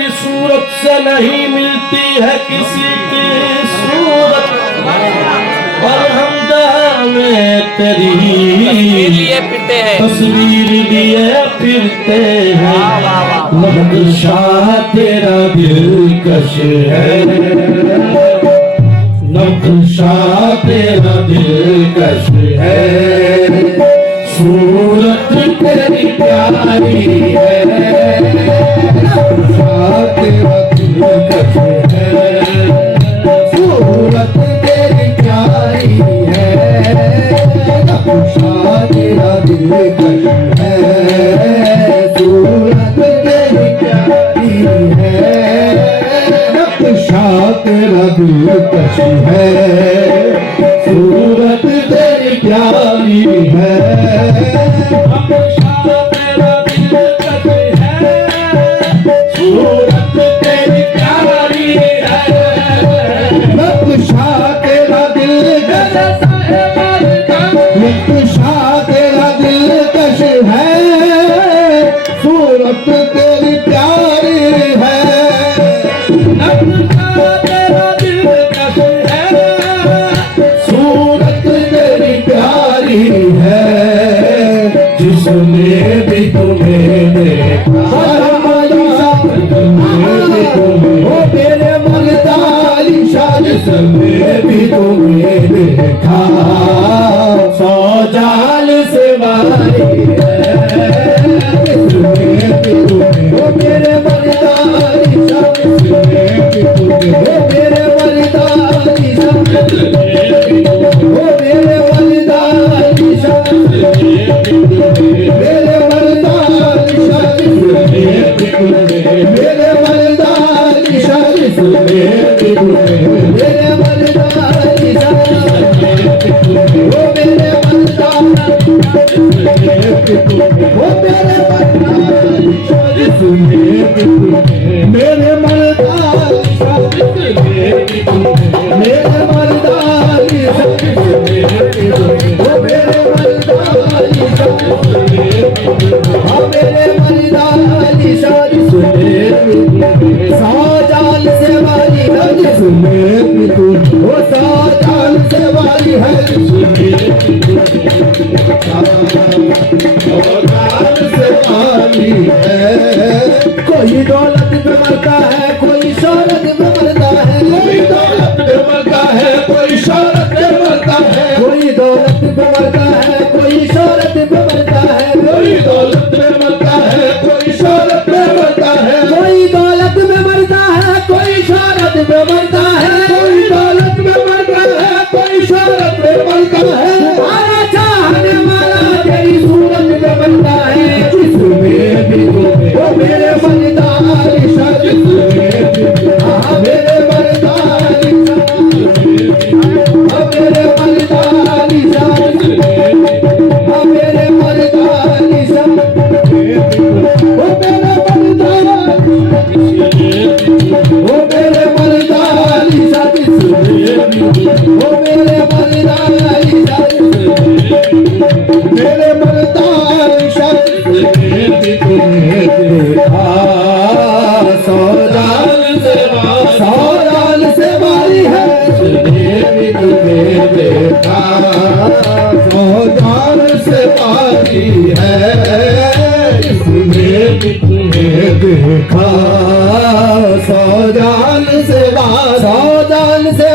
तेरी सूरत से नहीं मिलती है किसी की सूरत, और हम में तेरी तस्वीर लिए फिरते हैं। नक्शा तेरा दिलकश है, नक्शा तेरा दिलकश है, सूरत तेरी प्यारी है, नक्शा तेरा दिलकश है, सूरत तेरी प्यारी है, नक्शा तेरा दिलकश है, सूरत तेरी प्यारी है, नक्शा तेरा दिलकश है, सूरत तेरी प्यारी है, नक्शा तेरा दिलकश है, सूरत तेरी प्यारी है, नक्शा तेरा दिलकश है, नक्शा तेरा दिलकश है, सूरत तेरी प्यारी है, नक्शा तेरा दिलकश है, सूरत तेरी प्यारी है, जिसने भी तुम्हें देखा, वो तेरे मर्दाली शाह, जिसने भी तुम्हें देखा, सौ जाल से मारी है, जिसने भी तुम्हें, वो मेरे मर्दाली शाह, जिसने भी तुम्हें, वो मेरे मर्दाली शाह, वो मेरे मर्दाली शाह, मेरे मर्दाली शाह, मेरे मर्दाली शाह, मेरे मर्दाली शाह, वो मेरे मर्दाली, वो मेरे मर्दाली शाह, मेरे मर्दाली शाह, मेरे मर्दाली शाह, वो मेरे मर्दाली शाह, हाँ मेरे मर्दाली शाह, सौ जाल से वाली है, जिसने भी तू, वो सौ जाल से वाली है, कोई दौलत पे मरता है, कोई शोहरत पे मरता है, कोई दौलत पे मरता है, कोई शोहरत पे मरता है, कोई दौलत पे मरता है, कोई शोहरत पे मरता है, कोई दौलत पे मरता है, कोई शोहरत पे मरता है, कोई दौलत पे मरता है, कोई शोहरत पे मरता है, कोई दौलत पे मरता है, कोई शोहरत पे मरता है, हमारा चाहने वाला तेरी सूरत पे मरता है, जिसमें भी तुम्हें, वो मेरे मर्दाली शाह, जिसमें भी, हाँ मेरे मर्दाली शाह, हाँ मेरे मर्दाली शाह, हाँ मेरे मर्दाली शाह, वो मेरे मर्दाली, वो मेरे मर्दाली शाह, वो मेरे मर्दाली शाह, मेरे मर्दाली शाह, तुम्हें देखा, सौ जाल से वाली है, तुम्हें देखा, सौ जाल से वाली है, इसने भी तुम्हें देखा, सौ जाल से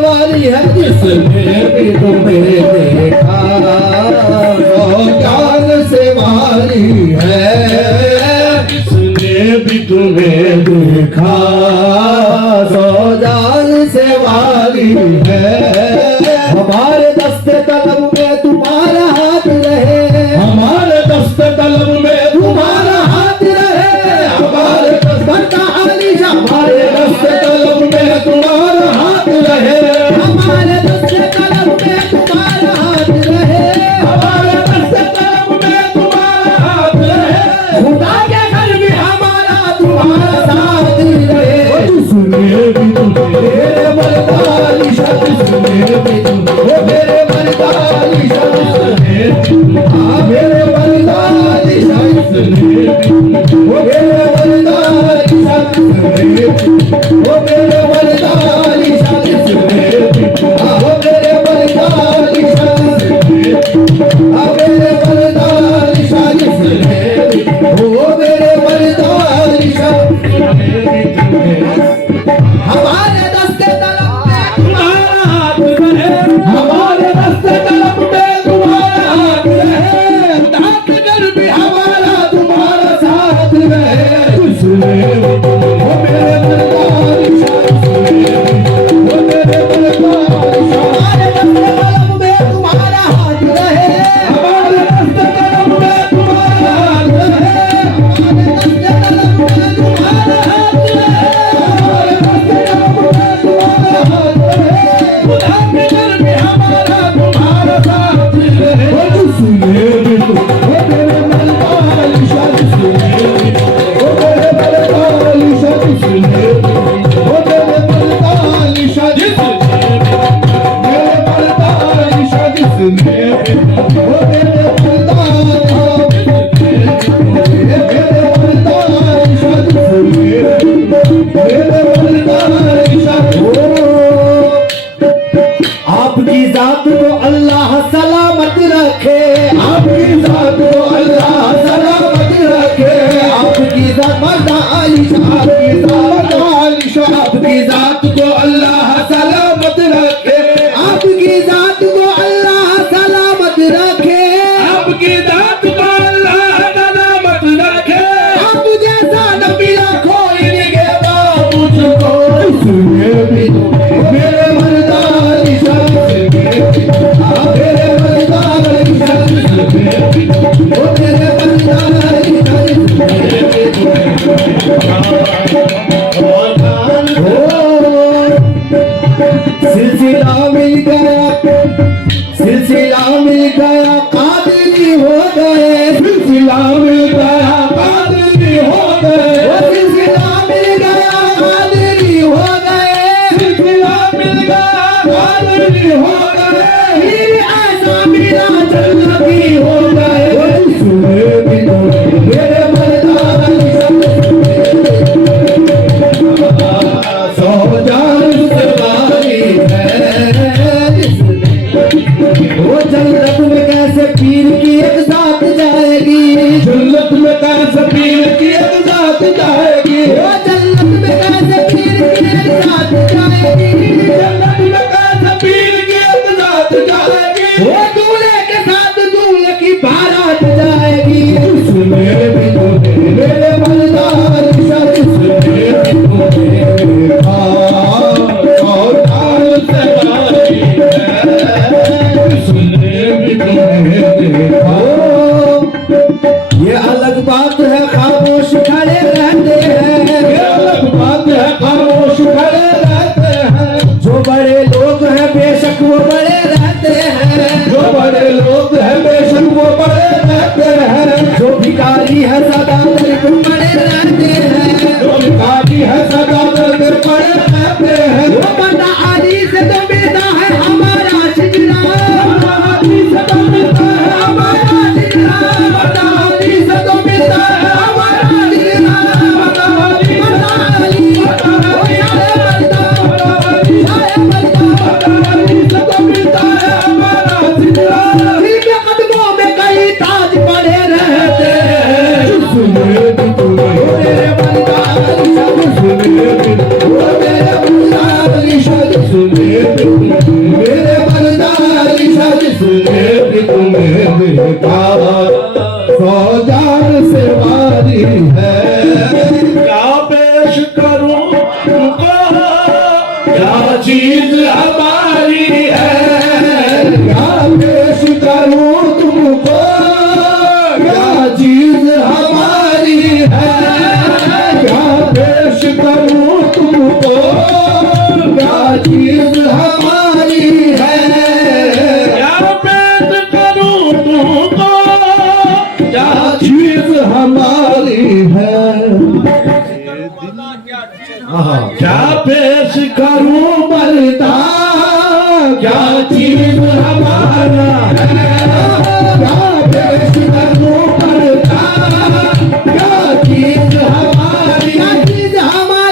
वाली है, जिसने भी तुम्हें देखा, सौ जाल से वाली है, जिसने भी तुम्हें देखा, सौ जाल से वाली है, हमारे दस्ते तलब में तुम्हारा हाथ रहे, हमारे दस्ते तलब में तुम्हारा हाथ रहे, हमारे दस्ते हमारे दस्ते तलब में तुम्हारा हाथ रहे, हमारे दस्ते तलब में तुम्हारा हाथ रहे, हमारे दस्ते तलब में तुम्हारा हाथ रहे, खुदा के घर में हमारा तुम्हारा साथ रहे, जिसने भी तुम्हें, मेरे मर्दाली शाह, जिसने भी तुम्हें, वो मेरे मर्दाली शाह, हाँ मेरे मर्दाली शाह, वो मेरे मर्दाली शाह, सुने ओ मेरे मर्दा की शान सुने ओ मेरे मर्दा की शान सुने ओ मेरे मर्दा की शान सुने ओ मेरे मर्दा की शान हमारे दस्ते तलब में तुम्हारा हाथ रहे हमारे दस्ते तलब में तुम्हारा हाथ रहे दांत कर भी हमारा तुम्हारा साथ रहे सुने ओ मेरे मर्दा की शान सुने ओ मेरे मर्दा की शान हमारे दस्ते तलब में तुम्हारा हाथ रहे हमारे दस्ते तलब में तुम्हारा हाथ रहे हमारे दस्ते तलब में तुम्हारा हाथ रहे हमारे दस्ते तलब में तुम्हारा हाथ रहे खुदा के घर में हमारा तुम्हारा साथ रहे ओ सुने ओ मेरे मर्दा की शान सुने ओ मेरे मर्दा की शान सुने ओ मेरे मर्दा की शान मेरे मर्दा की शान सुने ओ मेरे मर्दा मेरे मर्दा की शान सुने मेरे मर्दा की शान आपकी जात को अल्लाह सलामत रखे आपकी जात को अल्लाह सलामत रखे आपकी जात मर्दा आलिशा आपकी जात आलिशा आपकी जात को अल्लाह सलामत रखे आपकी जात को अल्लाह सलामत रखे आपकी जात को अल्लाह सलामत रखे आप जैसा नबी कोई नहीं कहता मुझको सुने भी तो मेरे मर्दा की शान मेरे मर्दा की शान ओ मेरे मर्दा की सिलसिला मिल गया सिलसिला मिल गया कादिरी हो गए सिलसिला मिल गया कादिरी हो गए सिलसिला मिल गया कादिरी हो गए सिलसिला मिल गया कादिरी हो गए फिर ऐसा मिला जन्नती हो गए सुने भी तो मेरे मर्दा की शान सौ जान सवारी है वो जन्नत में कैसे पीर की एक जात जाएगी जन्नत में कैसे पीर की एक जात जाएगी वो जन्नत में कैसे पीर की एक जात जाएगी जन्नत में कैसे पीर की एक जात जाएगी वो दूल्हे के साथ दूल्हे की बारात जाएगी सुने भी तो मेरे मर्दा की शान सुने भी तो और जान से बारी है सुने भी तो ये अलग बात है खामोश खड़े रहते हैं ये अलग बात है खामोश खड़े रहते हैं जो बड़े लोग हैं बेशक वो बड़े रहते हैं जो बड़े लोग हैं बेशक वो बड़े रहते हैं जो भिखारी है सदा दर पे पड़े रहते हैं जो भिखारी है सदा दर पे पड़े रहते हैं वो बंदा आदि से तो मिलता है हमारा शिकरा हमारा आदि से तो मिलता है हमारा शिकरा बंदा आदि से तो मिलता है हमारा शिकरा बंदा आदि बंदा आदि बंदा आदि से तो मिलता है हमारा शिकरा इनके कदमों में कई ताज पड़े रहते हैं सुने भी तो मेरे बंदा की शान सुने भी तो मेरे बंदा की शान सुने भी तो मेरे बंदा की शान सुने भी तो मेरे बाबा सौ जान से बारी है क्या पेश करूं तुमको क्या चीज हमारी है क्या पेश करूं तुमको क्या चीज हमारी है क्या पेश करूं तुमको क्या चीज हमारी है क्या पेश करूं तुमको क्या चीज हमारी है क्या पेश करूं मर्दा क्या चीज हमारा क्या पेश करूं मर्दा क्या चीज हमारी क्या चीज हमारी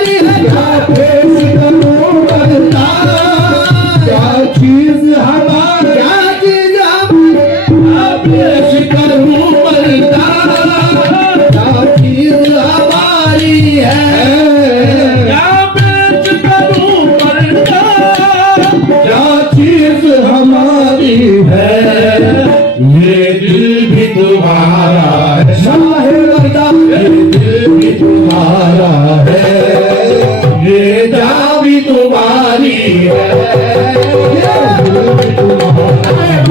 ये जान भी तुम्हारी है, ये दिल भी तुम्हारा है।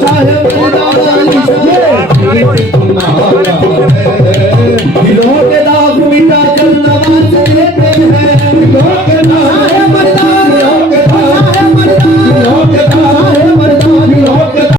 साहेब